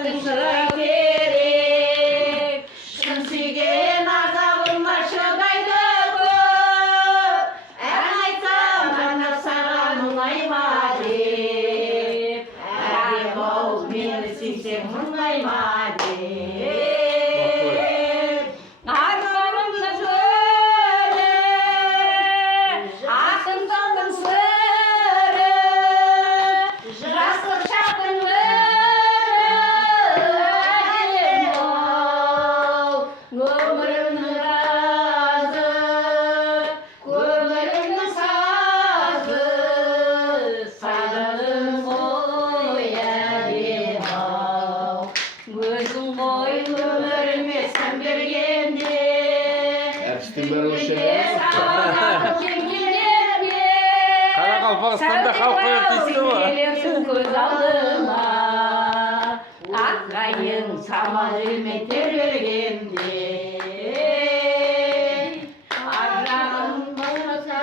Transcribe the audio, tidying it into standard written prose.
attın sıra gerek. Şunsigen azabın başındaydı bu. En aytsam anap sana muңайма деп. Әдем ol meni сүйсең мұңайма деп. Арманымды söyle, aklımdan söyle. Жастық шақтың әдем ол, өмірімнің разы, көңілімнің сазы, сағындым ғой әдем ол. Өзің ғой өміріме сән бергенде, Әртістің бәрі осы жерде. Қарақалпақстанда халық қойып дейсіз ғой. Келерсің көз алдыма, аққайың самал желмен тербелгенде. Аржағым болмаса